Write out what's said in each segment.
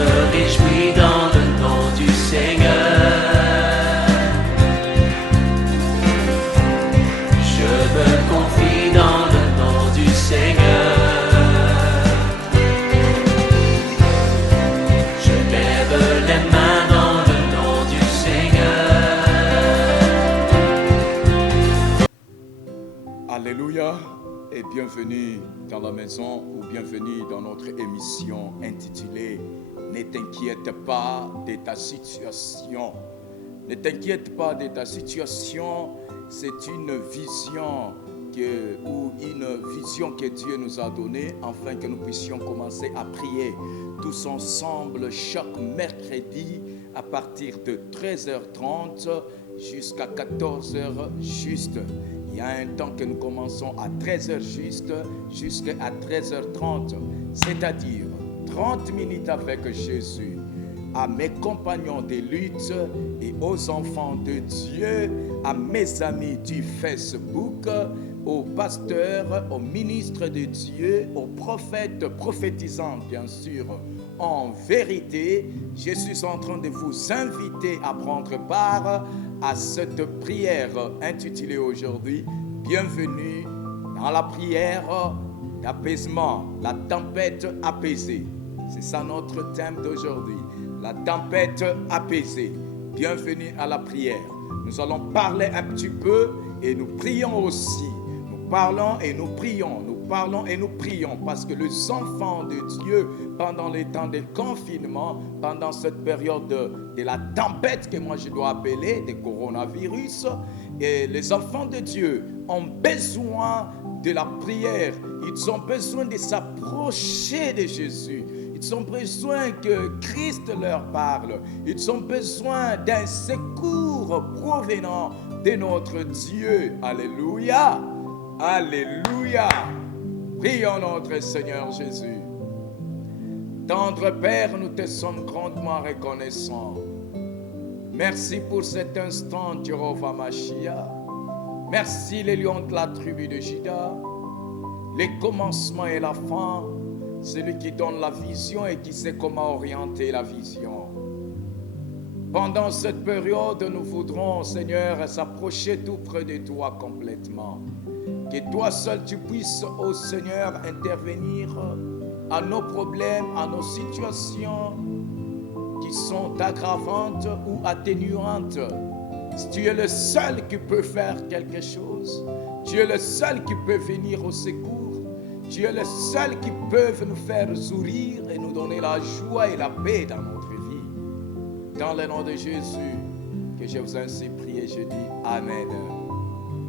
me réjouis dans le nom du Seigneur. Je me confie dans le nom du Seigneur. Je lève les mains dans le nom du Seigneur. Alléluia et bienvenue dans la maison ou bienvenue dans notre émission intitulée « Ne t'inquiète pas de ta situation ». Ne t'inquiète pas de ta situation, c'est une vision que Dieu nous a donnée afin que nous puissions commencer à prier tous ensemble chaque mercredi à partir de 13h30 jusqu'à 14h juste. Il y a un temps que nous commençons à 13h juste jusqu'à 13h30, c'est-à-dire 30 minutes avec Jésus, à mes compagnons de lutte et aux enfants de Dieu, à mes amis du Facebook, aux pasteurs, aux ministres de Dieu, aux prophètes prophétisant bien sûr. En vérité, je suis en train de vous inviter à prendre part à cette prière intitulée aujourd'hui « Bienvenue dans la prière d'apaisement, la tempête apaisée ». C'est ça notre thème d'aujourd'hui, la tempête apaisée. Bienvenue à la prière. Nous allons parler un petit peu et nous prions aussi. Nous parlons et nous prions. Nous parlons et nous prions parce que les enfants de Dieu, pendant les temps de confinement, pendant cette période de la tempête que moi je dois appeler, de coronavirus, et les enfants de Dieu ont besoin de la prière. Ils ont besoin de s'approcher de Jésus. Ils ont besoin que Christ leur parle. Ils ont besoin d'un secours provenant de notre Dieu. Alléluia. Alléluia. Prions notre Seigneur Jésus. Tendre Père, nous te sommes grandement reconnaissants. Merci pour cet instant, Jéhovah Mashiach. Merci les lions de la tribu de Juda. Les commencements et la fin, celui qui donne la vision et qui sait comment orienter la vision. Pendant cette période, nous voudrons, Seigneur, s'approcher tout près de toi complètement. Que toi seul tu puisses, ô Seigneur, intervenir à nos problèmes, à nos situations qui sont aggravantes ou atténuantes. Tu es le seul qui peut faire quelque chose. Tu es le seul qui peut venir au secours. Tu es le seul qui peut nous faire sourire et nous donner la joie et la paix dans notre vie. Dans le nom de Jésus, que je vous ainsi prie et je dis Amen.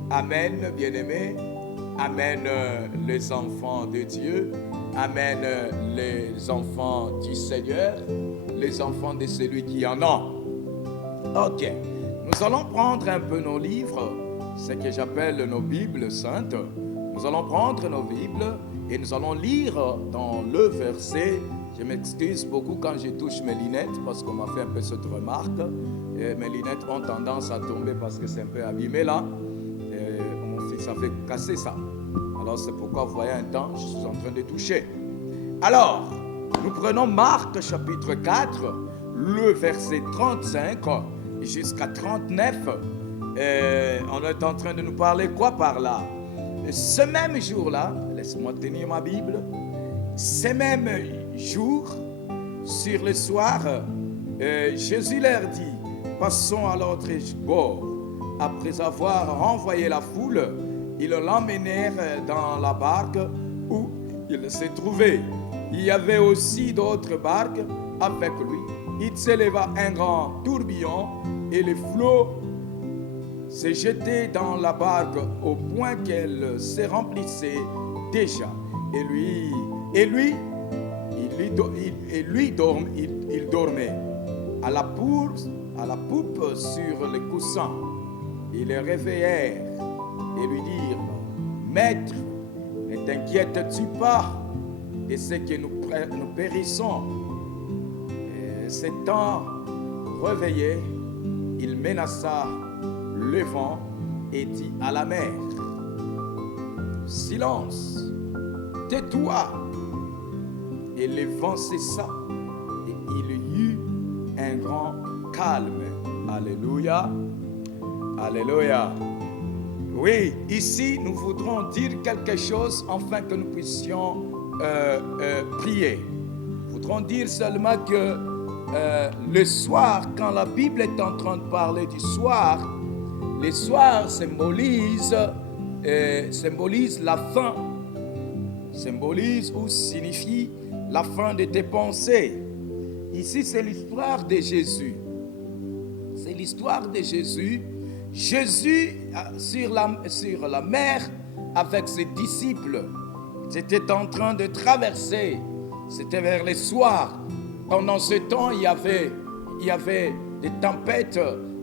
Amen, bien-aimés. Amen, les enfants de Dieu. Amen, les enfants du Seigneur. Les enfants de celui qui en a. Ok. Nous allons prendre un peu nos livres, ce que j'appelle nos Bibles saintes. Nous allons prendre nos Bibles et nous allons lire dans le verset. Je m'excuse beaucoup quand je touche mes lunettes parce qu'on m'a fait un peu cette remarque. Et mes lunettes ont tendance à tomber parce que c'est un peu abîmé là. Et mon fils a fait casser ça. Alors c'est pourquoi vous voyez un temps, je suis en train de toucher. Alors, nous prenons Marc chapitre 4, le verset 35 jusqu'à 39. On est en train de nous parler quoi par là? Ce même jour-là, laisse-moi tenir ma Bible, ce même jour, sur le soir, Jésus leur dit, passons à l'autre bord. Après avoir renvoyé la foule, ils l'emmenèrent dans la barque où il se trouvait. Il y avait aussi d'autres barques avec lui. Il s'éleva un grand tourbillon et les flots se jetaient dans la barque au point qu'elle se remplissait déjà. Et lui dormait à la poupe sur les coussins. Ils le réveillèrent et lui dirent, Maître, ne t'inquiètes-tu pas de ce que nous périssons? S'étant réveillé, il menaça le vent et dit à la mer, silence, tais-toi. Et le vent cessa, et il un grand calme. Alléluia. Alléluia. Oui, ici, nous voudrons dire quelque chose afin que nous puissions prier. Nous voudrons dire seulement que le soir, quand la Bible est en train de parler du soir, le soir symbolise la fin, symbolise ou signifie la fin de tes pensées. Ici, c'est l'histoire de Jésus. C'est l'histoire de Jésus. Jésus, sur la mer, avec ses disciples, était en train de traverser. C'était vers le soir. Pendant ce temps, il y avait des tempêtes.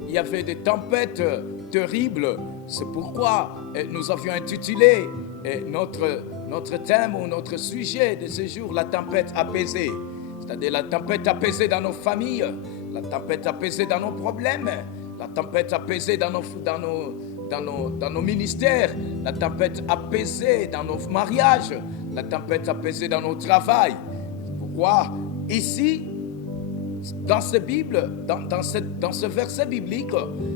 Il y avait des tempêtes terribles. C'est pourquoi nous avions intitulé notre thème ou notre sujet de ce jour, la tempête apaisée. C'est-à-dire la tempête apaisée dans nos familles, la tempête apaisée dans nos problèmes, la tempête apaisée dans nos ministères, la tempête apaisée dans nos mariages, la tempête apaisée dans nos travails. Pourquoi ici, dans ce verset biblique,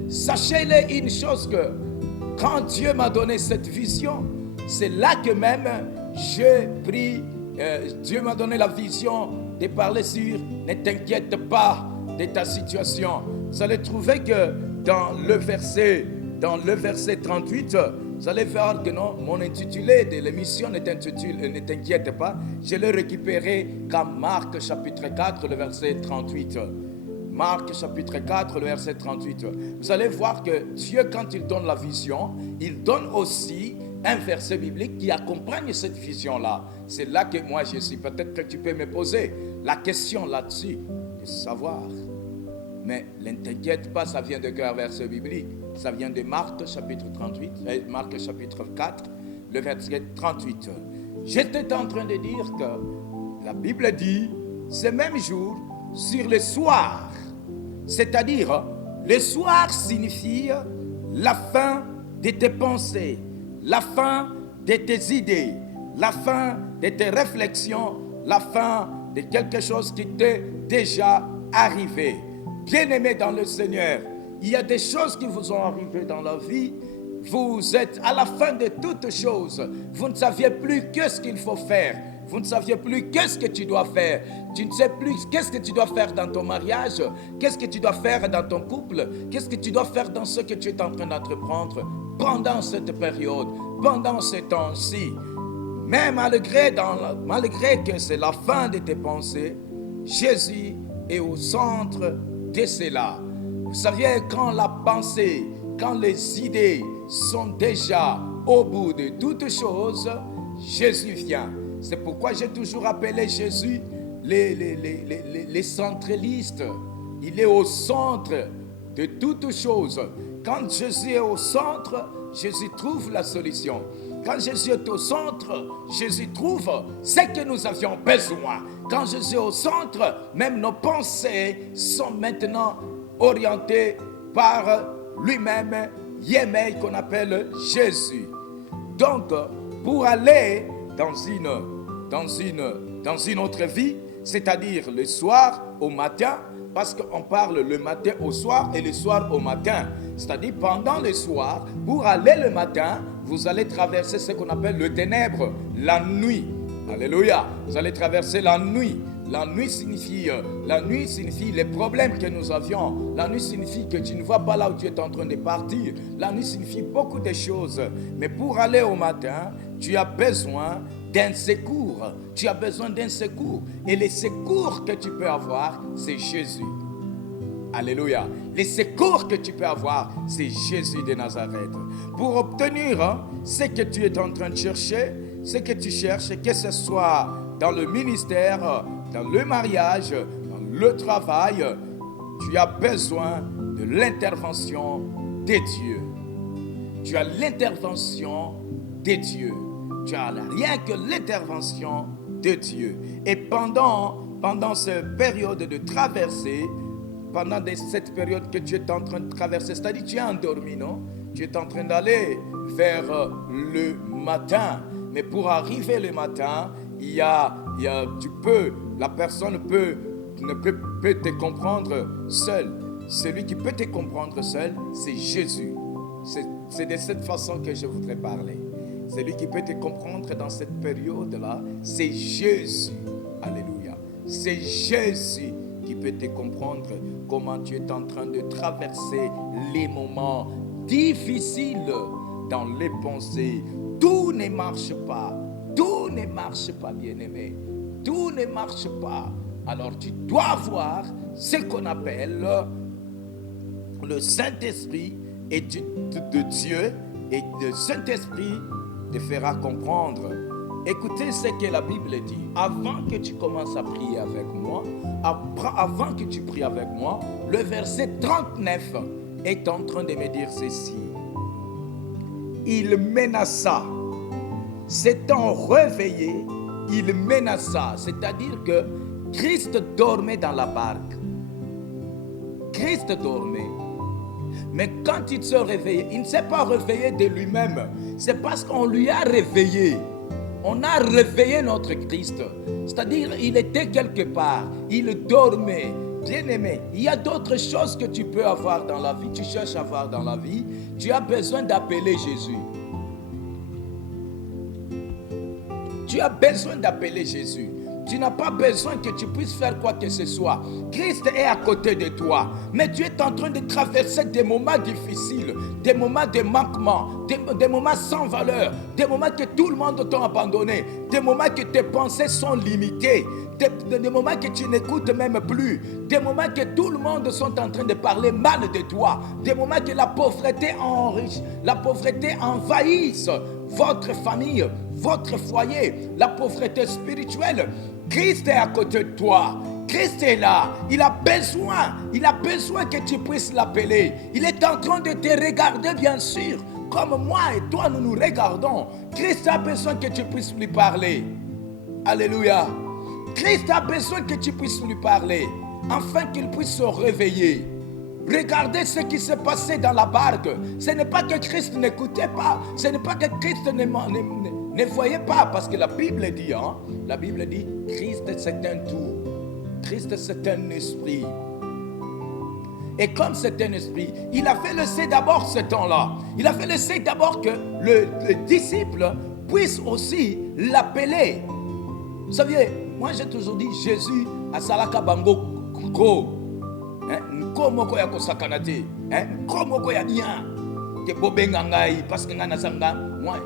sachez-le une chose, que quand Dieu m'a donné cette vision, c'est là que même j'ai pris, Dieu m'a donné la vision de parler sur « Ne t'inquiète pas de ta situation ». Vous allez trouver que dans le verset 38, vous allez voir que non, mon intitulé de l'émission « Ne t'inquiète pas », je l'ai récupéré comme Marc chapitre 4, le verset 38. Marc chapitre 4, le verset 38. Vous allez voir que Dieu, quand il donne la vision, il donne aussi un verset biblique qui accompagne cette vision-là. C'est là que moi je suis. Peut-être que tu peux me poser la question là-dessus, de savoir. Mais ne t'inquiète pas, ça vient de quel verset biblique? Ça vient de Marc chapitre 38, Marc chapitre 4, le verset 38. J'étais en train de dire que la Bible dit, ce même jour, sur le soir, c'est-à-dire, le soir signifie la fin de tes pensées, la fin de tes idées, la fin de tes réflexions, la fin de quelque chose qui t'est déjà arrivé. Bien-aimés dans le Seigneur, il y a des choses qui vous ont arrivé dans la vie. Vous êtes à la fin de toutes choses. Vous ne saviez plus qu'est-ce qu'il faut faire. Vous ne saviez plus qu'est-ce que tu dois faire. Tu ne sais plus qu'est-ce que tu dois faire dans ton mariage. Qu'est-ce que tu dois faire dans ton couple. Qu'est-ce que tu dois faire dans ce que tu es en train d'entreprendre pendant cette période, pendant ce temps-ci. Mais malgré que c'est la fin de tes pensées, Jésus est au centre de cela. Vous saviez, quand la pensée, quand les idées sont déjà au bout de toutes choses, Jésus vient. C'est pourquoi j'ai toujours appelé Jésus les centralistes. Il est au centre de toutes choses. Quand Jésus est au centre, Jésus trouve la solution. Quand Jésus est au centre, Jésus trouve ce que nous avions besoin. Quand Jésus est au centre, même nos pensées sont maintenant orientées par lui-même, Yémei, qu'on appelle Jésus. Donc, pour aller dans une autre vie, c'est-à-dire le soir au matin, parce qu'on parle le matin au soir et le soir au matin. C'est-à-dire pendant le soir, pour aller le matin, vous allez traverser ce qu'on appelle le ténèbre, la nuit. Alléluia. Vous allez traverser la nuit. La nuit signifie les problèmes que nous avions. La nuit signifie que tu ne vois pas là où tu es en train de partir. La nuit signifie beaucoup de choses. Mais pour aller au matin, tu as besoin d'un secours. Tu as besoin d'un secours. Et le secours que tu peux avoir, c'est Jésus. Alléluia. Le secours que tu peux avoir, c'est Jésus de Nazareth. Pour obtenir ce que tu es en train de chercher, ce que tu cherches, que ce soit dans le ministère, dans le mariage, dans le travail, tu as besoin de l'intervention de Dieu. Tu as l'intervention de Dieu. Tu as rien que l'intervention de Dieu. Et pendant cette période de traversée, pendant cette période que tu es en train de traverser, c'est-à-dire tu es endormi, non? Tu es en train d'aller vers le matin. Mais pour arriver le matin, la personne peut peut te comprendre seul. Celui qui peut te comprendre seul, c'est Jésus. C'est de cette façon que je voudrais parler. Celui qui peut te comprendre dans cette période-là, c'est Jésus. Alléluia. C'est Jésus qui peut te comprendre comment tu es en train de traverser les moments difficiles dans les pensées. Tout ne marche pas. Tout ne marche pas, bien-aimé. Tout ne marche pas. Alors tu dois avoir ce qu'on appelle le Saint-Esprit et de Dieu, et le Saint-Esprit te fera comprendre. Écoutez ce que la Bible dit. Avant que tu commences à prier avec moi, avant que tu pries avec moi, le verset 39 est en train de me dire ceci. Il menaça. S'étant réveillé, il menaça. C'est-à-dire que Christ dormait dans la barque. Christ dormait. Mais quand il se réveillait, il ne s'est pas réveillé de lui-même. C'est parce qu'on lui a réveillé. On a réveillé notre Christ. C'est-à-dire, il était quelque part. Il dormait. Bien-aimé, il y a d'autres choses que tu peux avoir dans la vie. Tu cherches à avoir dans la vie. Tu as besoin d'appeler Jésus. Tu as besoin d'appeler Jésus. Tu n'as pas besoin que tu puisses faire quoi que ce soit. Christ est à côté de toi. Mais tu es en train de traverser des moments difficiles, des moments de manquement, des moments sans valeur, des moments que tout le monde t'a abandonné, des moments que tes pensées sont limitées, des moments que tu n'écoutes même plus, des moments que tout le monde sont en train de parler mal de toi, des moments que la pauvreté envahisse votre famille, votre foyer, la pauvreté spirituelle. Christ est à côté de toi. Christ est là. Il a besoin que tu puisses l'appeler. Il est en train de te regarder, bien sûr, comme moi et toi nous nous regardons. Christ a besoin que tu puisses lui parler. Alléluia. Christ a besoin que tu puisses lui parler, afin qu'il puisse se réveiller. Regardez ce qui s'est passé dans la barque. Ce n'est pas que Christ n'écoutait pas. Ce n'est pas que Christ ne voyait pas. Parce que la Bible dit, Christ c'est un tout. Christ c'est un esprit. Et comme c'est un esprit, il a fait laisser d'abord ce temps-là. Il a fait laisser d'abord que le disciple puisse aussi l'appeler. Vous savez, moi j'ai toujours dit, Jésus a salaka bango ko. Nkomoko ya kosakana te, nkomoko ya bien ke bobenga ngai parce que ngana sanga moi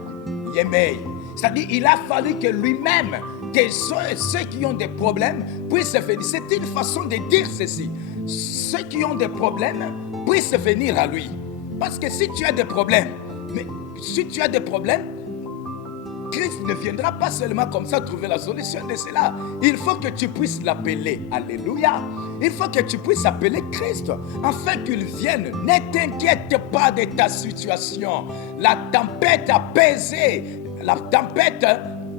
yemei. C'est-à-dire il a fallu que lui-même, que ceux qui ont des problèmes puissent venir. C'est une façon de dire ceci. Ceux qui ont des problèmes puissent venir à lui. Parce que si tu as des problèmes, Christ ne viendra pas seulement comme ça trouver la solution de cela. Il faut que tu puisses l'appeler. Alléluia. Il faut que tu puisses appeler Christ afin qu'il vienne. Ne t'inquiète pas de ta situation. La tempête a pesé. La tempête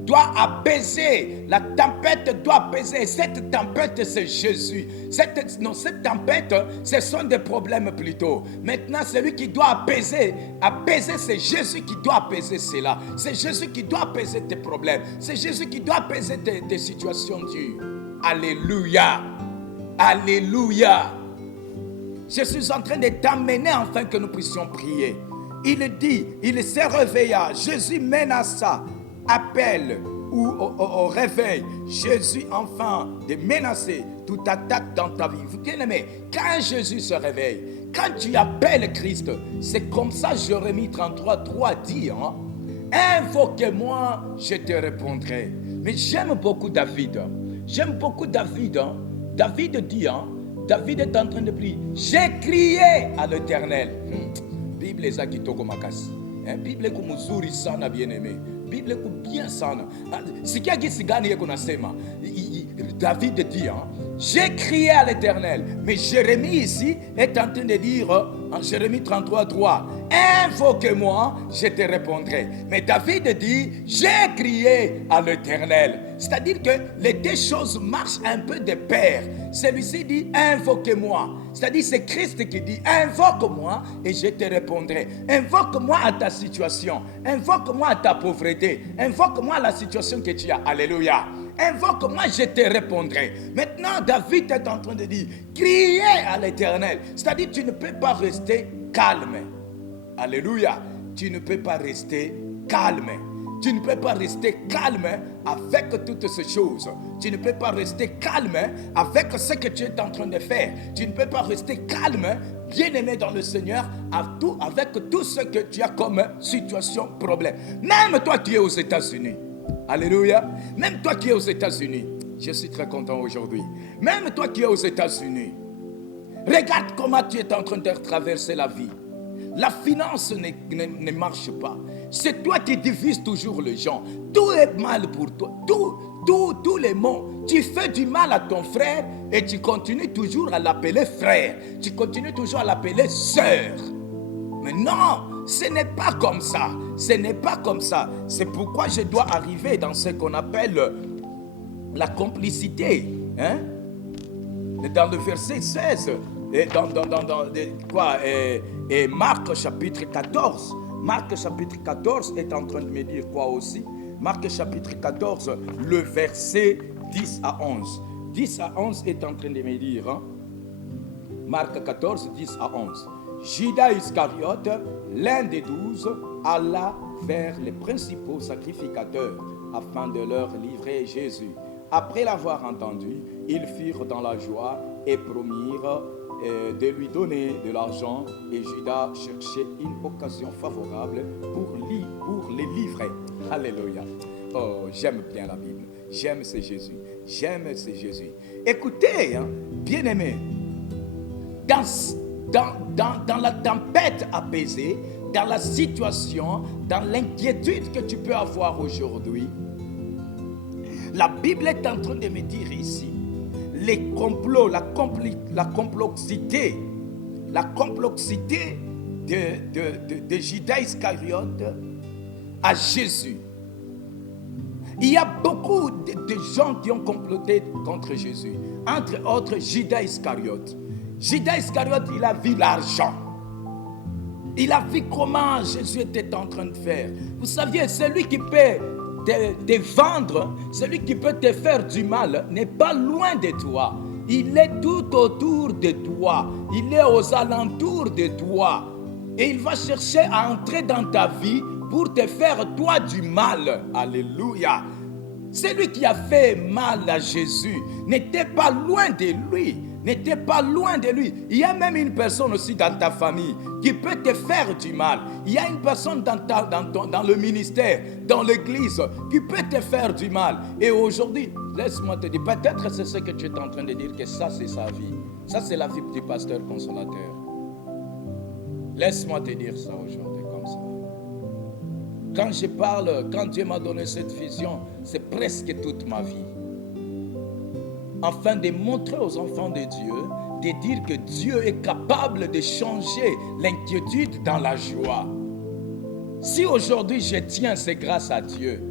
doit apaiser. La tempête doit apaiser. Cette tempête, c'est Jésus. Cette tempête, ce sont des problèmes plutôt. Maintenant, celui qui doit apaiser, c'est Jésus qui doit apaiser cela. C'est Jésus qui doit apaiser tes problèmes. C'est Jésus qui doit apaiser tes situations dures. Alléluia. Alléluia. Je suis en train de t'amener afin que nous puissions prier. Il dit, il se réveilla. Jésus menaça. Appelle ou au réveil, Jésus enfin de menacer toute attaque dans ta vie. Vous bien-aimés, quand Jésus se réveille, quand tu appelles Christ, c'est comme ça Jérémie 33:3 dit, invoque-moi, je te répondrai. Mais j'aime beaucoup David. David dit, David est en train de prier. J'ai crié à l'Éternel. Bible est akitoko makasi. Bible kumuzuri sana bien-aimé. Bible iko bien sana. Sikia gisi gani yeko nasema. David dit, j'ai crié à l'Éternel. Mais Jérémie ici est en train de dire en Jérémie 33:3, invoque-moi, je te répondrai. Mais David dit, j'ai crié à l'Éternel. C'est-à-dire que les deux choses marchent un peu de pair. Celui-ci dit, invoque-moi. C'est-à-dire c'est Christ qui dit, invoque-moi et je te répondrai. Invoque-moi à ta situation. Invoque-moi à ta pauvreté. Invoque-moi à la situation que tu as. Alléluia. invoque-moi, je te répondrai. Maintenant, David est en train de dire, criez à l'Éternel. C'est-à-dire, tu ne peux pas rester calme. Alléluia. Tu ne peux pas rester calme. Tu ne peux pas rester calme avec toutes ces choses. Tu ne peux pas rester calme avec ce que tu es en train de faire. Tu ne peux pas rester calme, bien-aimé dans le Seigneur, avec tout ce que tu as comme situation, problème. Même toi qui es aux États-Unis. Alléluia. Même toi qui es aux États-Unis. Je suis très content aujourd'hui. Même toi qui es aux États-Unis. Regarde comment tu es en train de traverser la vie. La finance ne marche pas. C'est toi qui divises toujours les gens. Tout est mal pour toi. Tous les mots. Tu fais du mal à ton frère et tu continues toujours à l'appeler frère. Tu continues toujours à l'appeler sœur. Mais non, ce n'est pas comme ça. Ce n'est pas comme ça. C'est pourquoi je dois arriver dans ce qu'on appelle la complicité. Hein? Dans le verset 16. Et Marc chapitre 14. Marc chapitre 14 est en train de me dire quoi aussi? Marc chapitre 14, le verset 10 à 11. 10 à 11 est en train de me dire, hein? Marc 14, 10 à 11. Judas Iscariote, l'un des 12, alla vers les principaux sacrificateurs afin de leur livrer Jésus. Après l'avoir entendu, ils firent dans la joie et promirent de lui donner de l'argent, et Judas cherchait une occasion favorable pour les livrer. Alléluia. Oh, j'aime bien la Bible. J'aime ce Jésus. J'aime ce Jésus. Écoutez, hein, bien-aimés, dans la tempête apaisée, dans la situation, dans l'inquiétude que tu peux avoir aujourd'hui, la Bible est en train de me dire ici, les complots, la complexité de Judas Iscariote à Jésus. Il y a beaucoup de gens qui ont comploté contre Jésus. Entre autres, Judas Iscariote. Judas Iscariote, il a vu l'argent. Il a vu comment Jésus était en train de faire. Vous saviez, celui qui peut te vendre, celui qui peut te faire du mal, n'est pas loin de toi. Il est tout autour de toi. Il est aux alentours de toi. Et il va chercher à entrer dans ta vie pour te faire toi du mal. Alléluia. Celui qui a fait mal à Jésus n'était pas loin de lui. N'était pas loin de lui. Il y a même une personne aussi dans ta famille qui peut te faire du mal. Il y a une personne dans le ministère, dans l'église, qui peut te faire du mal. Et aujourd'hui, laisse-moi te dire, peut-être c'est ce que tu es en train de dire, que ça c'est sa vie. Ça c'est la vie du pasteur consolateur. Laisse-moi te dire ça aujourd'hui comme ça. Quand je parle, quand Dieu m'a donné cette vision, c'est presque toute ma vie. Afin de montrer aux enfants de Dieu, de dire que Dieu est capable de changer l'inquiétude dans la joie. Si aujourd'hui je tiens, c'est grâce à Dieu.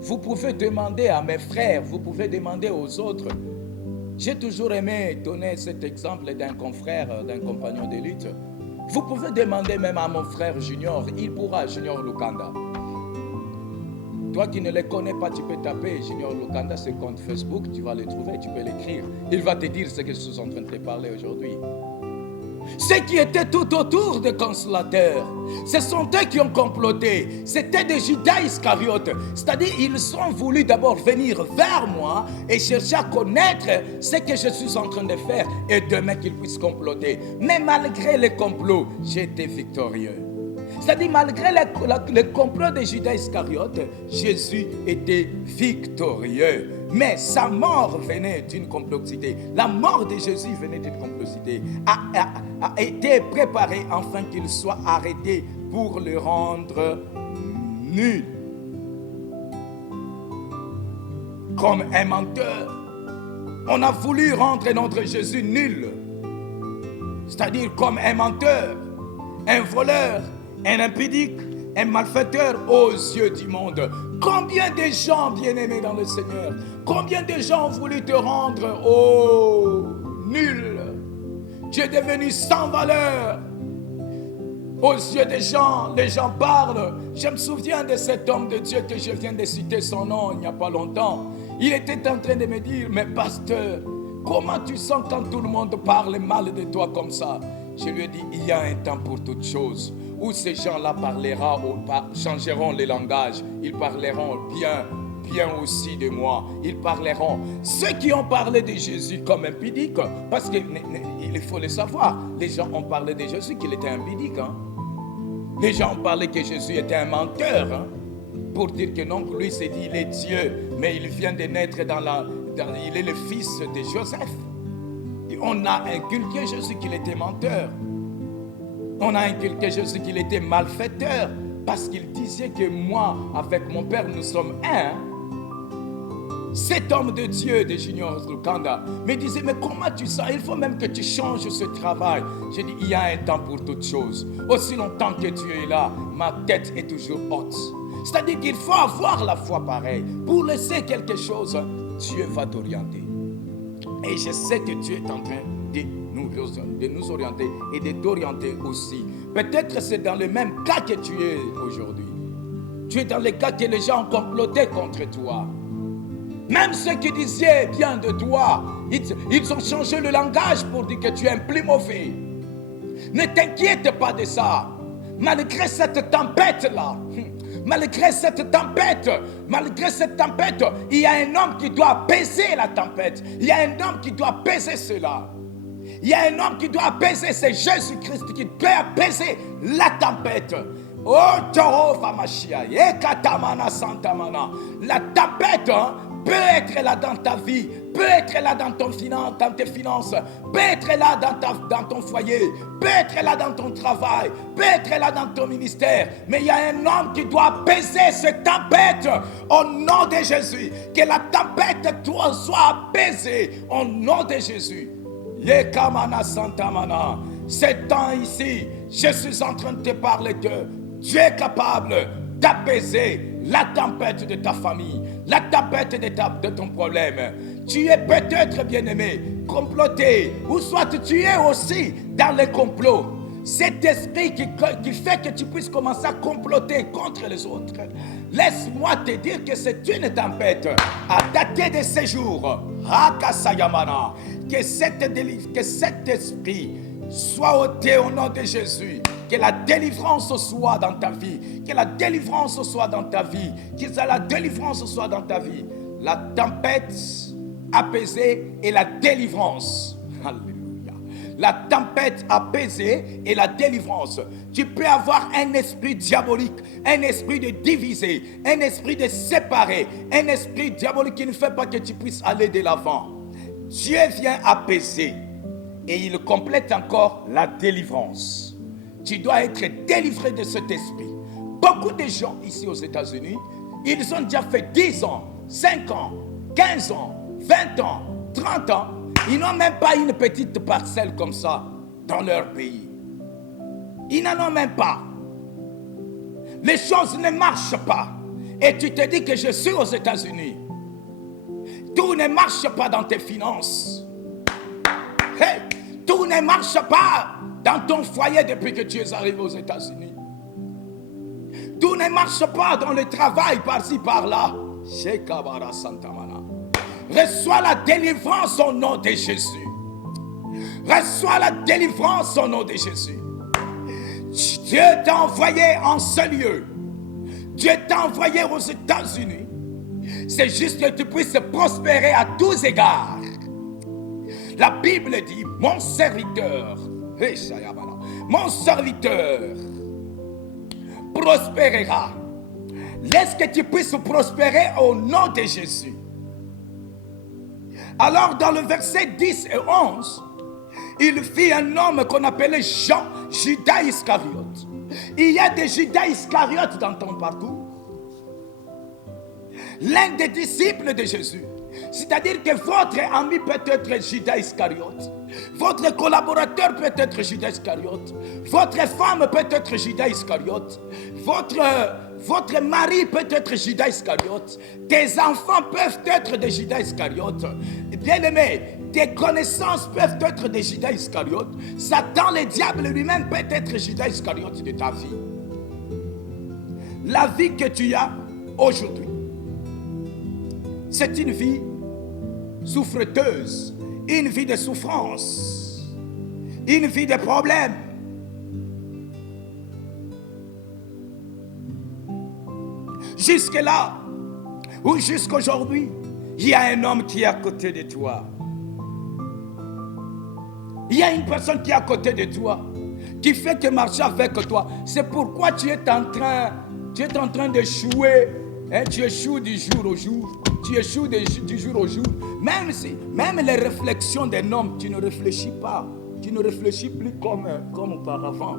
Vous pouvez demander à mes frères, vous pouvez demander aux autres. J'ai toujours aimé donner cet exemple d'un confrère, d'un compagnon de lutte. Vous pouvez demander même à mon frère Junior, il pourra, Junior Lukanda. Toi qui ne le connais pas, tu peux taper Junior Lukanda, ce compte Facebook, tu vas le trouver, tu peux l'écrire. Il va te dire ce que je suis en train de te parler aujourd'hui. Ceux qui étaient tout autour des consolateurs, ce sont eux qui ont comploté. C'était des Judas Iscariote. C'est-à-dire, ils ont voulu d'abord venir vers moi et chercher à connaître ce que je suis en train de faire et demain qu'ils puissent comploter. Mais malgré les complots, j'étais victorieux. C'est-à-dire, malgré le complot de Judas Iscariote, Jésus était victorieux. Mais sa mort venait d'une complexité. La mort de Jésus venait d'une complexité. A été préparée afin qu'il soit arrêté pour le rendre nul. Comme un menteur, on a voulu rendre notre Jésus nul. C'est-à-dire comme un menteur, un voleur, un impudique, un malfaiteur aux yeux du monde. Combien de gens bien-aimés dans le Seigneur, combien de gens ont voulu te rendre nul. Tu es devenu sans valeur aux yeux des gens. Les gens parlent. Je me souviens de cet homme de Dieu que je viens de citer son nom il n'y a pas longtemps. Il était en train de me dire, mais pasteur, comment tu sens quand tout le monde parle mal de toi comme ça? Je lui ai dit, il y a un temps pour toutes choses, où ces gens-là changeront le langage, ils parleront bien aussi de moi, ils parleront. Ceux qui ont parlé de Jésus comme impudique, parce qu'il faut le savoir, les gens ont parlé de Jésus qu'il était impudique. Les gens ont parlé que Jésus était un menteur, pour dire que non, lui s'est dit il est Dieu, mais il vient de naître il est le fils de Joseph. Et on a inculqué Jésus qu'il était menteur. On a inculqué Jésus qu'il était malfaiteur, parce qu'il disait que moi, avec mon père, nous sommes un. Cet homme de Dieu de Junior Lukanda me disait, mais comment tu sens? Il faut même que tu changes ce travail. J'ai dit, il y a un temps pour toutes choses. Aussi longtemps que Dieu est là, ma tête est toujours haute. C'est-à-dire qu'il faut avoir la foi pareille. Pour laisser quelque chose, Dieu va t'orienter. Et je sais que Dieu est en train de nous orienter et de t'orienter aussi. Peut-être c'est dans le même cas que tu es aujourd'hui. Tu es dans le cas que les gens ont comploté contre toi. Même ceux qui disaient bien de toi, ils ont changé le langage pour dire que tu es un plus mauvais. Ne t'inquiète pas de ça. Malgré cette tempête-là, malgré cette tempête, il y a un homme qui doit apaiser la tempête. Il y a un homme qui doit apaiser cela. Il y a un homme qui doit apaiser, c'est Jésus-Christ qui peut apaiser la tempête. Oh, Jehovah Mashiach, Ekatamana Santamana. La tempête peut être là dans ta vie, peut être là dans tes finances, peut être là dans ton foyer, peut être là dans ton travail, peut être là dans ton ministère. Mais il y a un homme qui doit apaiser cette tempête au nom de Jésus. Que la tempête soit apaisée au nom de Jésus. Yekamana Santamana. Ce temps ici, je suis en train de te parler que Dieu est capable d'apaiser la tempête de ta famille, la tempête de ton problème. Tu es peut-être, bien-aimé, comploté, ou soit tu es aussi dans les complots. Cet esprit qui fait que tu puisses commencer à comploter contre les autres. Laisse-moi te dire que c'est une tempête à dater de ces jours. Hakasayamana. Que cet esprit soit ôté au nom de Jésus. Que la délivrance soit dans ta vie. Que la délivrance soit dans ta vie. Que la délivrance soit dans ta vie. La tempête apaisée et la délivrance. Alléluia. La tempête apaisée et la délivrance. Tu peux avoir un esprit diabolique, un esprit de diviser, un esprit de séparer, un esprit diabolique qui ne fait pas que tu puisses aller de l'avant. Dieu vient apaiser et il complète encore la délivrance. Tu dois être délivré de cet esprit. Beaucoup de gens ici aux États-Unis, ils ont déjà fait 10 ans, 5 ans, 15 ans, 20 ans, 30 ans. Ils n'ont même pas une petite parcelle comme ça dans leur pays. Ils n'en ont même pas. Les choses ne marchent pas. Et tu te dis que je suis aux États-Unis. Tout ne marche pas dans tes finances. Hey, tout ne marche pas dans ton foyer depuis que tu es arrivé aux États-Unis. Tout ne marche pas dans le travail par-ci par-là. Reçois la délivrance au nom de Jésus. Reçois la délivrance au nom de Jésus. Dieu t'a envoyé en ce lieu. Dieu t'a envoyé aux États-Unis. C'est juste que tu puisses prospérer à tous égards. La Bible dit, mon serviteur prospérera. Laisse que tu puisses prospérer au nom de Jésus. Alors dans le verset 10 et 11, il fit un homme qu'on appelait Judas Iscariote. Il y a des Judas Iscariote dans ton parcours. L'un des disciples de Jésus. C'est-à-dire que votre ami peut être Judas Iscariote. Votre collaborateur peut être Judas Iscariote. Votre femme peut être Judas Iscariote. Votre mari peut être Judas Iscariote. Tes enfants peuvent être des Judas Iscariote. Bien-aimé, tes connaissances peuvent être des Judas Iscariote. Satan, le diable lui-même, peut être Judas Iscariote de ta vie. La vie que tu as aujourd'hui, C'est une vie souffreteuse, une vie de souffrance, une vie de problèmes. Jusque-là, ou jusqu'aujourd'hui, il y a un homme qui est à côté de toi. Il y a une personne qui est à côté de toi, qui fait que marcher avec toi. C'est pourquoi tu es en train d'échouer. Hein, tu échoues du jour au jour. Tu échoues du jour au jour. Même les réflexions d'un homme, tu ne réfléchis pas. Tu ne réfléchis plus comme auparavant.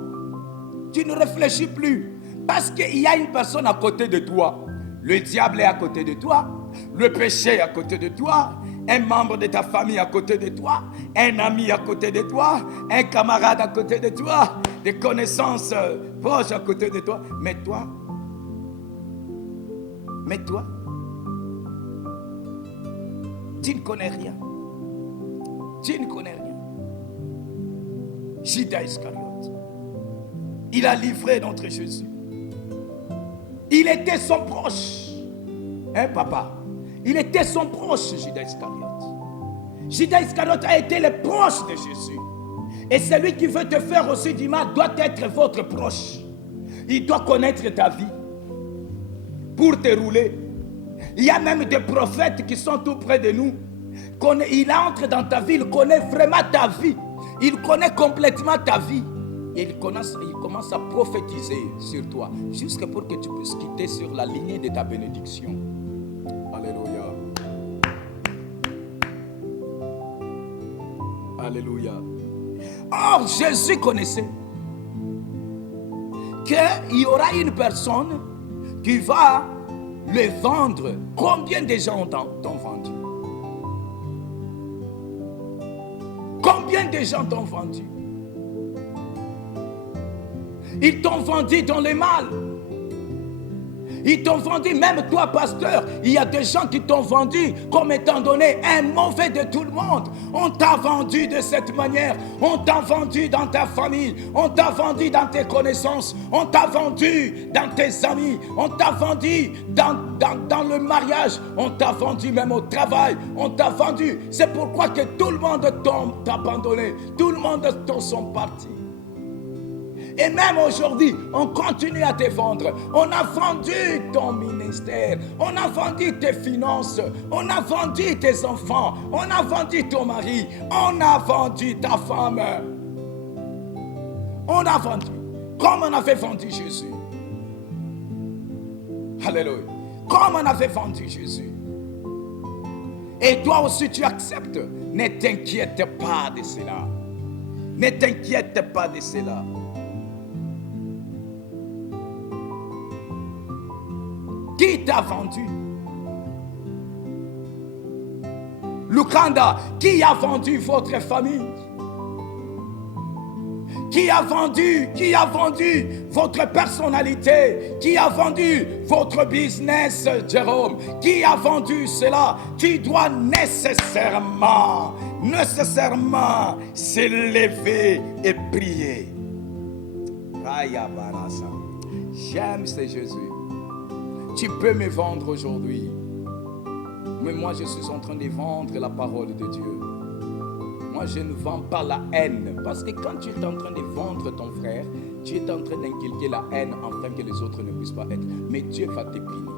Tu ne réfléchis plus. Parce qu'il y a une personne à côté de toi. Le diable est à côté de toi. Le péché est à côté de toi. Un membre de ta famille à côté de toi. Un ami à côté de toi. Un camarade à côté de toi. Des connaissances proches à côté de toi. Mais toi, tu ne connais rien. Tu ne connais rien. Judas Iscariote, il a livré notre Jésus. Il était son proche. Hein, papa? Il était son proche, Judas Iscariote. Judas Iscariote a été le proche de Jésus. Et celui qui veut te faire aussi du mal doit être votre proche. Il doit connaître ta vie pour te rouler. Il y a même des prophètes qui sont tout près de nous. Il entre dans ta vie, il connaît vraiment ta vie. Il connaît complètement ta vie. Et il commence à prophétiser sur toi, jusqu'à pour que tu puisses quitter sur la lignée de ta bénédiction. Alléluia. Alléluia. Or, Jésus connaissait qu'il y aura une personne qui va le vendre. Combien de gens t'ont vendu? Combien de gens t'ont vendu? Ils t'ont vendu dans le mal. Ils t'ont vendu, même toi pasteur, il y a des gens qui t'ont vendu comme étant donné un mauvais de tout le monde. On t'a vendu de cette manière. On t'a vendu dans ta famille. On t'a vendu dans tes connaissances. On t'a vendu dans tes amis. On t'a vendu dans le mariage. On t'a vendu même au travail. On t'a vendu. C'est pourquoi que tout le monde t'a abandonné. Tout le monde sont partis. Et même aujourd'hui, on continue à te vendre. On a vendu ton ministère. On a vendu tes finances. On a vendu tes enfants. On a vendu ton mari. On a vendu ta femme. On a vendu. Comme on avait vendu Jésus. Alléluia. Comme on avait vendu Jésus. Et toi aussi tu acceptes. Ne t'inquiète pas de cela. Ne t'inquiète pas de cela. Qui t'a vendu? Lukanda, qui a vendu votre famille? Qui a vendu votre personnalité? Qui a vendu votre business, Jérôme? Qui a vendu cela? Tu dois nécessairement s'élever et prier. J'aime ce Jésus. Tu peux me vendre aujourd'hui. Mais moi, je suis en train de vendre la parole de Dieu. Moi, je ne vends pas la haine. Parce que quand tu es en train de vendre ton frère, tu es en train d'inculquer la haine afin que les autres ne puissent pas être. Mais Dieu va te bénir.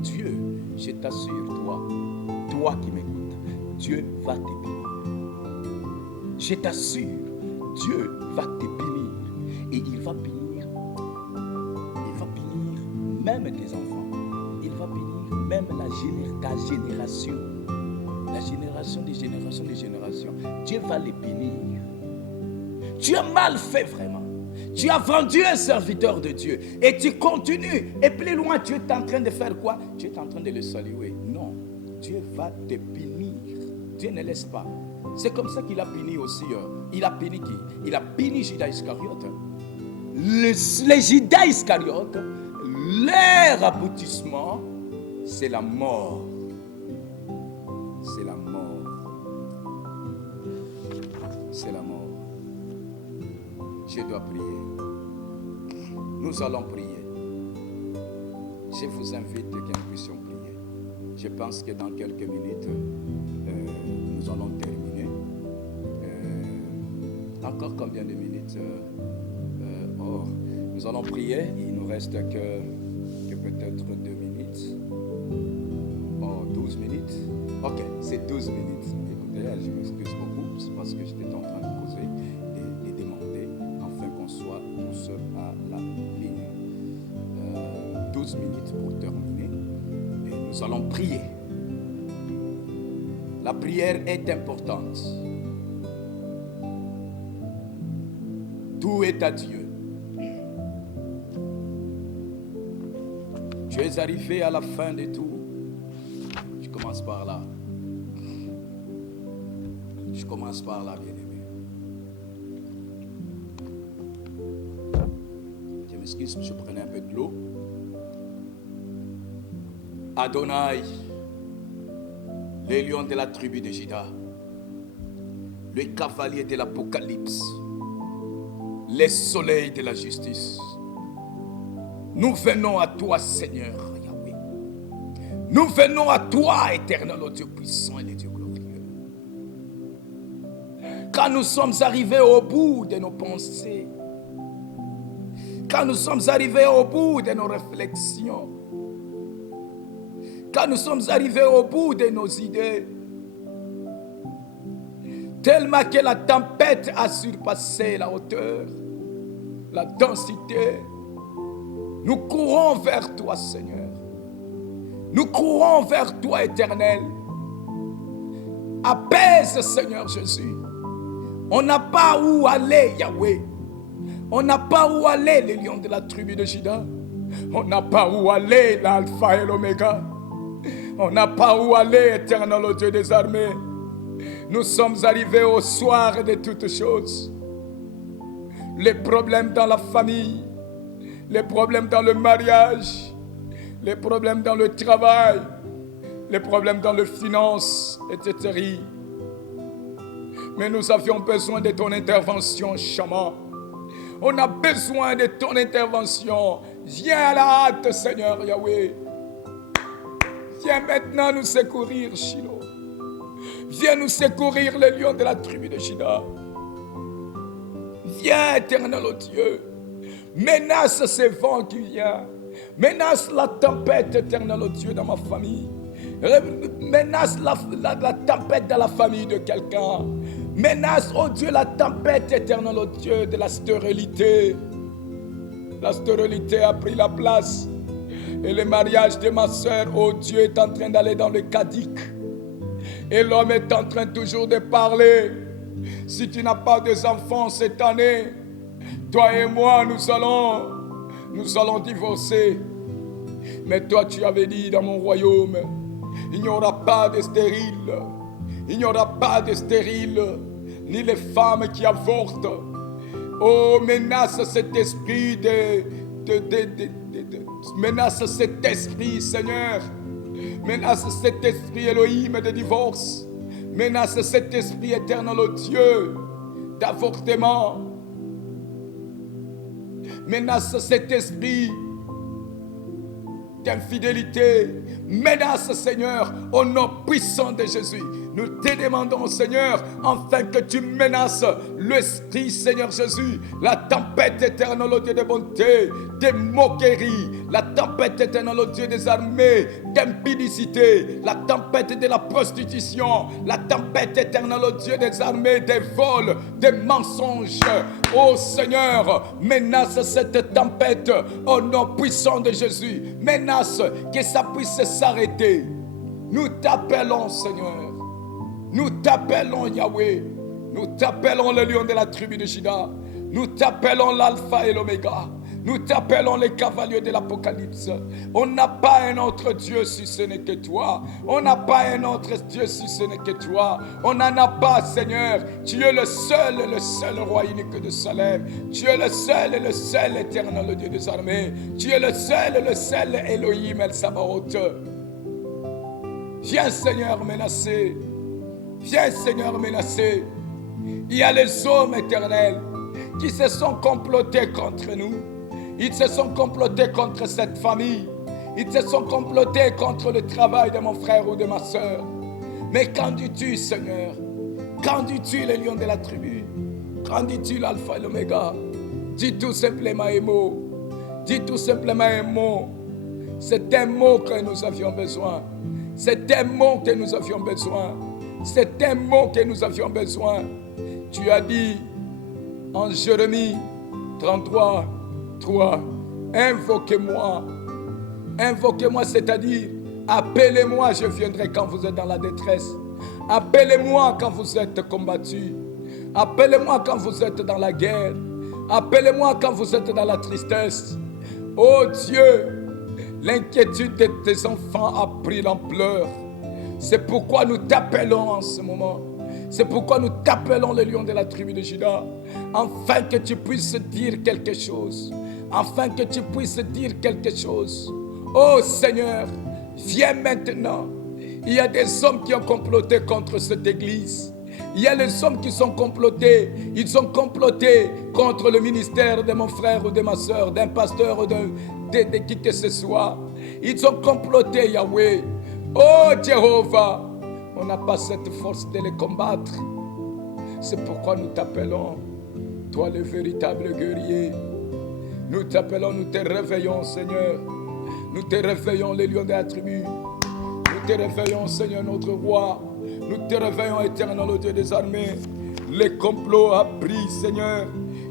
Dieu, je t'assure, toi qui m'écoutes, Dieu va te bénir. Je t'assure, Dieu va te bénir. Et il va bénir même tes enfants. Il va bénir même ta génération. La génération des générations des générations. Dieu va les bénir. Tu as mal fait vraiment. Tu as vendu un serviteur de Dieu. Et tu continues. Et plus loin, tu es en train de faire quoi? Tu es en train de le saluer. Non. Dieu va te bénir. Dieu ne laisse pas. C'est comme ça qu'il a béni aussi. Il a béni qui? Il a béni Judas Iscariote. Les Judas Iscariote, leur aboutissement, c'est la mort. C'est la mort. C'est la mort. Je dois prier. Nous allons prier. Je vous invite que nous puissions prier. Je pense que dans quelques minutes, nous allons terminer. Encore combien de minutes? Nous allons prier. Il ne nous reste que peut-être 2 minutes. 12 minutes. Ok, c'est 12 minutes. Écoutez, je m'excuse beaucoup. C'est parce que j'étais en train de causer et demander afin qu'on soit tous à la ligne. 12 minutes pour terminer. Et nous allons prier. La prière est importante. Tout est à Dieu. Tu es arrivé à la fin de tout. Je commence par là. Je commence par là, bien-aimé. Je m'excuse, je prenais un peu de l'eau. Adonai, les lions de la tribu de Juda, le cavalier de l'Apocalypse, les soleils de la justice. Nous venons à toi, Seigneur Yahweh. Nous venons à toi, éternel, ô Dieu puissant et le Dieu glorieux. Quand nous sommes arrivés au bout de nos pensées, quand nous sommes arrivés au bout de nos réflexions, quand nous sommes arrivés au bout de nos idées, tellement que la tempête a surpassé la hauteur, la densité, nous courons vers toi, Seigneur. Nous courons vers toi, Éternel. Apaise, Seigneur Jésus. On n'a pas où aller, Yahweh. On n'a pas où aller, les lions de la tribu de Juda. On n'a pas où aller, l'alpha et l'oméga. On n'a pas où aller, Éternel, au Dieu des armées. Nous sommes arrivés au soir de toutes choses. Les problèmes dans la famille, les problèmes dans le mariage, les problèmes dans le travail, les problèmes dans les finances, etc. Mais nous avions besoin de ton intervention, Shama. On a besoin de ton intervention. Viens à la hâte, Seigneur Yahweh. Viens maintenant nous secourir, Shiloh. Viens nous secourir, les lions de la tribu de Juda. Viens, éternel ô Dieu. Menace ces vents qui viennent. Menace la tempête, éternel ô Dieu, dans ma famille. Menace la tempête dans la famille de quelqu'un. Menace, ô Dieu, la tempête, éternel ô Dieu, de la stérilité. La stérilité a pris la place. Et le mariage de ma soeur, ô Dieu, est en train d'aller dans le cadique. Et l'homme est en train toujours de parler. Si tu n'as pas d'enfants cette année, toi et moi, nous allons divorcer. Mais toi, tu avais dit dans mon royaume, il n'y aura pas de stériles. Il n'y aura pas de stériles, ni les femmes qui avortent. Oh, menace cet esprit menace cet esprit, Seigneur. Menace cet esprit, Elohim, de divorce. Menace cet esprit éternel, ô Dieu, d'avortement. Menace cet esprit d'infidélité. Menace, Seigneur, au nom puissant de Jésus. Nous te demandons, Seigneur, afin que tu menaces l'esprit, Seigneur Jésus, la tempête éternelle au Dieu de bonté, des moqueries, la tempête éternelle au Dieu des armées, d'impudicité, la tempête de la prostitution, la tempête éternelle au Dieu des armées, des vols, des mensonges. Oh Seigneur, menace cette tempête au nom puissant de Jésus. Menace que ça puisse s'arrêter. Nous t'appelons, Seigneur. Nous t'appelons Yahweh. Nous t'appelons le lion de la tribu de Juda. Nous t'appelons l'alpha et l'oméga. Nous t'appelons les cavaliers de l'Apocalypse. On n'a pas un autre Dieu si ce n'est que toi. On n'a pas un autre Dieu si ce n'est que toi. On n'en a pas, Seigneur. Tu es le seul roi unique de Salem. Tu es le seul éternel Dieu des armées. Tu es le seul Elohim El Sabaoth. Viens, Seigneur, menacer. Viens, Seigneur, menacer. Il y a les hommes éternels qui se sont complotés contre nous. Ils se sont complotés contre cette famille. Ils se sont complotés contre le travail de mon frère ou de ma soeur. Mais qu'en dis-tu, Seigneur? Qu'en dis-tu, le lion de la tribu? Qu'en dis-tu, l'alpha et l'oméga? Dis tout simplement un mot. Dis tout simplement un mot. C'est un mot que nous avions besoin. C'est un mot que nous avions besoin. C'est un mot que nous avions besoin. Tu as dit en Jérémie 33, 3, invoquez-moi. Invoquez-moi, c'est-à-dire, appelez-moi, je viendrai quand vous êtes dans la détresse. Appelez-moi quand vous êtes combattu. Appelez-moi quand vous êtes dans la guerre. Appelez-moi quand vous êtes dans la tristesse. Oh Dieu, l'inquiétude de tes enfants a pris l'ampleur. C'est pourquoi nous t'appelons en ce moment. C'est pourquoi nous t'appelons le lion de la tribu de Juda. Afin que tu puisses dire quelque chose. Afin que tu puisses dire quelque chose. Oh Seigneur, viens maintenant. Il y a des hommes qui ont comploté contre cette église. Il y a les hommes qui sont complotés. Ils ont comploté contre le ministère de mon frère ou de ma soeur, d'un pasteur ou de qui que ce soit. Ils ont comploté, Yahweh. Oh Jéhovah, on n'a pas cette force de les combattre. C'est pourquoi nous t'appelons, toi le véritable guerrier. Nous t'appelons, nous te réveillons, Seigneur. Nous te réveillons, les lions de la tribu. Nous te réveillons, Seigneur, notre roi. Nous te réveillons, éternel, le Dieu des armées. Les complots a pris, Seigneur.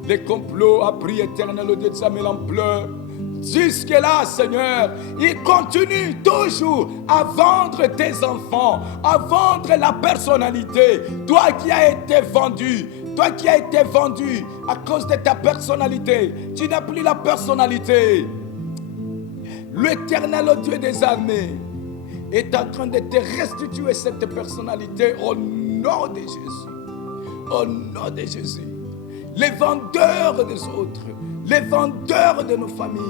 Les complots a pris, éternel, le Dieu des armées, l'ampleur. Jusque-là, Seigneur, il continue toujours à vendre tes enfants, à vendre la personnalité. Toi qui as été vendu, toi qui as été vendu à cause de ta personnalité, tu n'as plus la personnalité. L'Éternel, le Dieu des armées, est en train de te restituer cette personnalité au nom de Jésus. Au nom de Jésus. Les vendeurs des autres, les vendeurs de nos familles,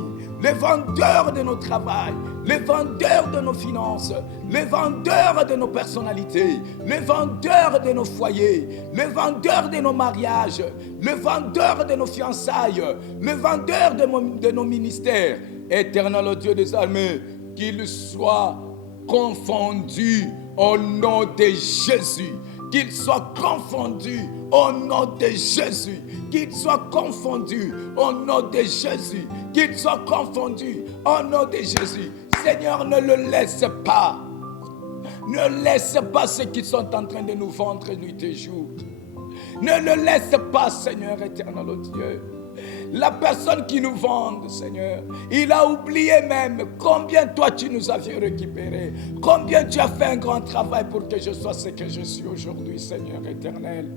les vendeurs de nos travail, les vendeurs de nos finances, les vendeurs de nos personnalités, les vendeurs de nos foyers, les vendeurs de nos mariages, les vendeurs de nos fiançailles, les vendeurs de nos ministères. Éternel Dieu des armées, qu'ils soient confondus au nom de Jésus. Qu'ils soient confondus au nom de Jésus. Qu'ils soient confondus au nom de Jésus. Qu'ils soient confondus au nom de Jésus. Seigneur, ne le laisse pas. Ne laisse pas ceux qui sont en train de nous vendre nuit et jour. Ne le laisse pas, Seigneur éternel Dieu. La personne qui nous vend, Seigneur, il a oublié même combien toi tu nous avais récupéré, combien tu as fait un grand travail pour que je sois ce que je suis aujourd'hui, Seigneur éternel.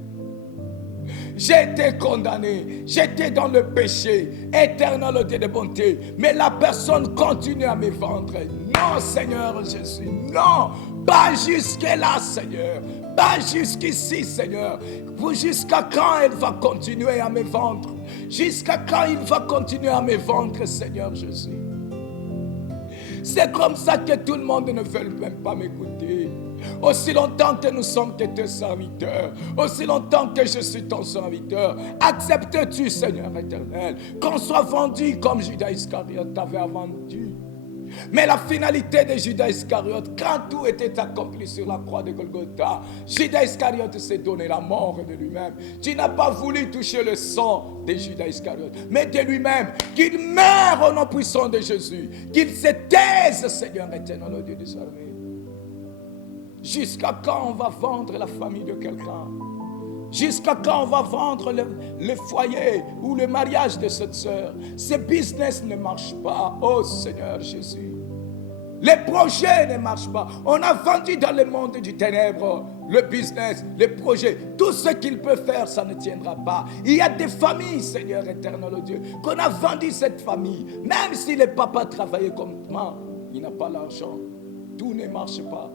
J'ai été condamné, j'étais dans le péché, éternel Dieu de bonté, mais la personne continue à me vendre. Non, Seigneur Jésus, non, pas jusque-là, Seigneur, pas jusqu'ici, Seigneur. Jusqu'à quand elle va continuer à me vendre? Jusqu'à quand il va continuer à me vendre, Seigneur Jésus? C'est comme ça que tout le monde ne veut même pas m'écouter. Aussi longtemps que nous sommes que tes serviteurs, aussi longtemps que je suis ton serviteur, acceptes-tu, Seigneur éternel, qu'on soit vendu comme Judas Iscariote t'avait vendu? Mais la finalité de Judas Iscariote, quand tout était accompli sur la croix de Golgotha, Judas Iscariote s'est donné la mort de lui-même. Tu n'as pas voulu toucher le sang de Judas Iscariote, mais de lui-même, qu'il meure au nom puissant de Jésus, qu'il se taise, Seigneur éternel, au Dieu des armées. Jusqu'à quand on va vendre la famille de quelqu'un? Jusqu'à quand on va vendre le foyer ou le mariage de cette sœur? Ce business ne marche pas. Oh Seigneur Jésus. Les projets ne marchent pas. On a vendu dans le monde du ténèbre le business, les projets. Tout ce qu'il peut faire, ça ne tiendra pas. Il y a des familles, Seigneur éternel Dieu, qu'on a vendu cette famille. Même si le papa travaillait comme moi, il n'a pas l'argent. Tout ne marche pas.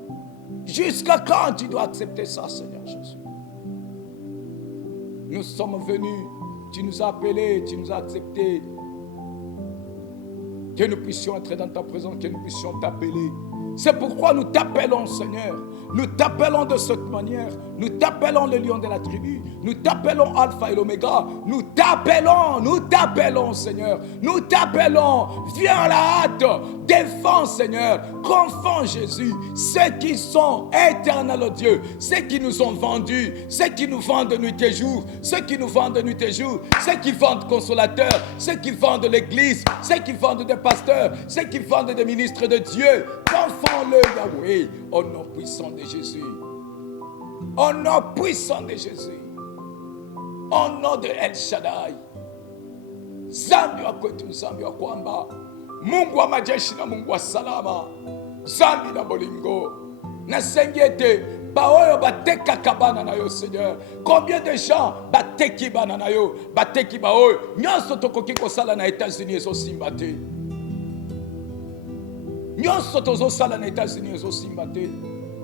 Jusqu'à quand tu dois accepter ça, Seigneur Jésus? Nous sommes venus, tu nous as appelés, tu nous as acceptés. Que nous puissions entrer dans ta présence, que nous puissions t'appeler. C'est pourquoi nous t'appelons, Seigneur. Nous t'appelons de cette manière. Nous t'appelons le lion de la tribu. Nous t'appelons Alpha et l'Oméga. Nous t'appelons, Seigneur. Nous t'appelons. Viens à la hâte. Défends, Seigneur. Confond Jésus. Ceux qui sont éternels, Dieu. Ceux qui nous ont vendus. Ceux qui nous vendent nuit et jour. Ceux qui nous vendent nuit et jour. Ceux qui vendent consolateurs. Ceux qui vendent l'église. Ceux qui vendent des pasteurs. Ceux qui vendent des ministres de Dieu. Confond-le, Yahweh. Au nom puissant de Jésus. Au nom puissant de Jésus. Au nom de El Shaddai. Zambi wa kwetu, Zambi wa kwamba. Mungu wa majeshi na Mungu wa salama. Zambi na bolingo. Na sengete. Baoyo bateka kabana na yo, Seigneur. Combien de gens bateki bana na yo, bateki baoyo. Nyonso tokoki kosala na États-Unis ezosimba te. Nyonso tozosala na États-Unis ezosimba te.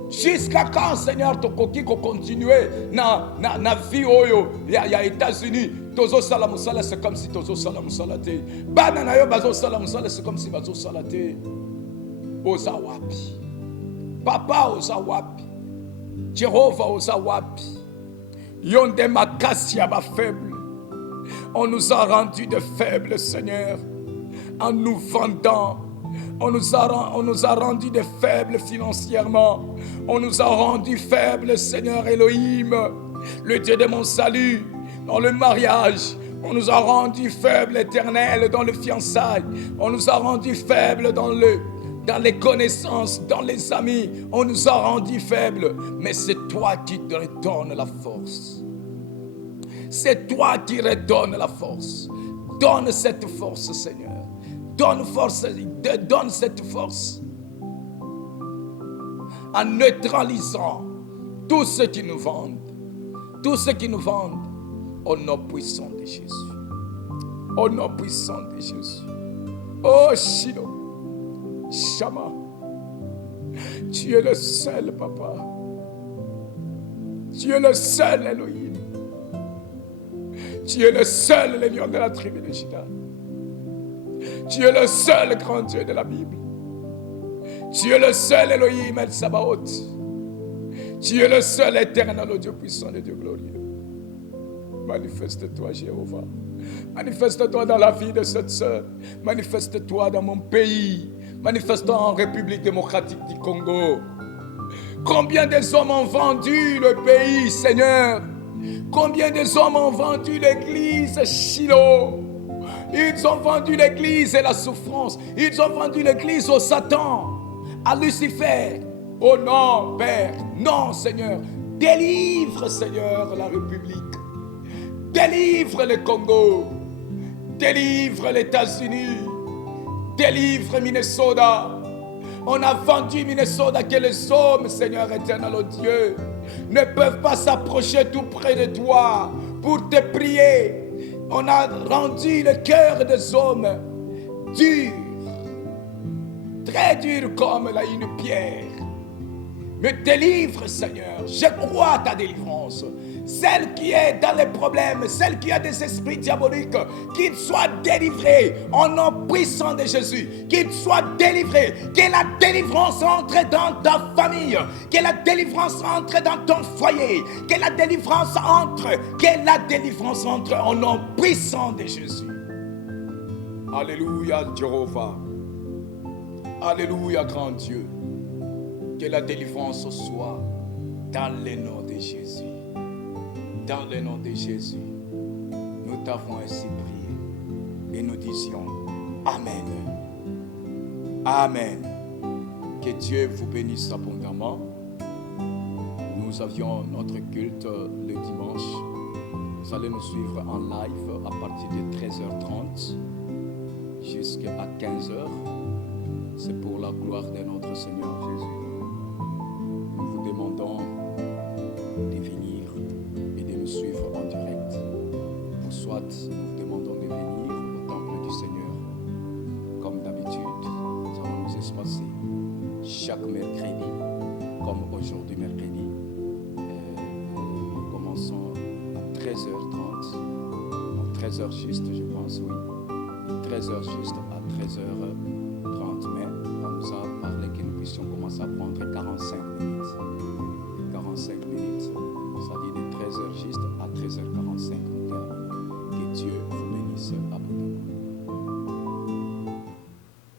Jusqu'à quand, Seigneur, tokoki ko continuer na vie oyo ya États-Unis. Tozo sala musala, c'est comme si tozo sala musala te. Bana na yo bazo sala musala, c'est comme si bazo sala te. Oza wapi? Papa oza wapi? Jéhovah oza wapi? Yonde makasi ya ba faible. On nous a rendu de faibles, Seigneur, en nous vendant. On nous a rendu de faibles financièrement. On nous a rendu faibles, Seigneur Elohim, le Dieu de mon salut, dans le mariage. On nous a rendu faibles, Éternel, dans le fiançailles. On nous a rendu faibles dans les connaissances, dans les amis. On nous a rendu faibles. Mais c'est toi qui redonnes la force. C'est toi qui redonnes la force. Donne cette force, Seigneur. Donne cette force en neutralisant tous ceux qui nous vendent. Tous ceux qui nous vendent au nom puissant de Jésus. Au nom puissant de Jésus. Oh Shiloh, Shama, tu es le seul, Papa. Tu es le seul, Elohim. Tu es le seul, le lion de la tribu de Juda. Tu es le seul grand Dieu de la Bible. Tu es le seul Elohim El Sabaoth. Tu es le seul éternel, Dieu puissant et Dieu glorieux. Manifeste-toi, Jéhovah. Manifeste-toi dans la vie de cette sœur. Manifeste-toi dans mon pays. Manifeste-toi en République démocratique du Congo. Combien des hommes ont vendu le pays, Seigneur? Combien des hommes ont vendu l'église Shiloh? Ils ont vendu l'église et la souffrance. Ils ont vendu l'église au Satan, à Lucifer. Oh non, Père, non, Seigneur. Délivre, Seigneur, la République. Délivre le Congo. Délivre les États-Unis. Délivre Minnesota. On a vendu Minnesota que les hommes, Seigneur éternel, oh Dieu, ne peuvent pas s'approcher tout près de toi pour te prier. On a rendu le cœur des hommes dur, très dur comme une pierre. Me délivre, Seigneur. Je crois à ta délivrance. Celle qui est dans les problèmes, celle qui a des esprits diaboliques, qu'ils soient délivrés au nom puissant de Jésus. Qu'ils soient délivrés. Que la délivrance entre dans ta famille. Que la délivrance entre dans ton foyer. Que la délivrance entre. Que la délivrance entre au nom puissant de Jésus. Alléluia, Jéhovah. Alléluia, grand Dieu. Que la délivrance soit dans le nom de Jésus. Dans le nom de Jésus, nous t'avons ainsi prié et nous disions Amen. Amen. Que Dieu vous bénisse abondamment. Nous avions notre culte le dimanche. Vous allez nous suivre en live à partir de 13h30 jusqu'à 15h. C'est pour la gloire de notre Seigneur Jésus. Nous vous demandons de venir et de nous suivre en direct. Ou soit nous vous demandons de venir au temple du Seigneur. Comme d'habitude, nous allons nous espacer chaque mercredi, comme aujourd'hui mercredi. Nous commençons à 13h30. Donc 13h juste, je pense, oui. 13h juste à 13h30. Mais on nous a parlé que nous puissions commencer à prendre 45 minutes. 45 minutes.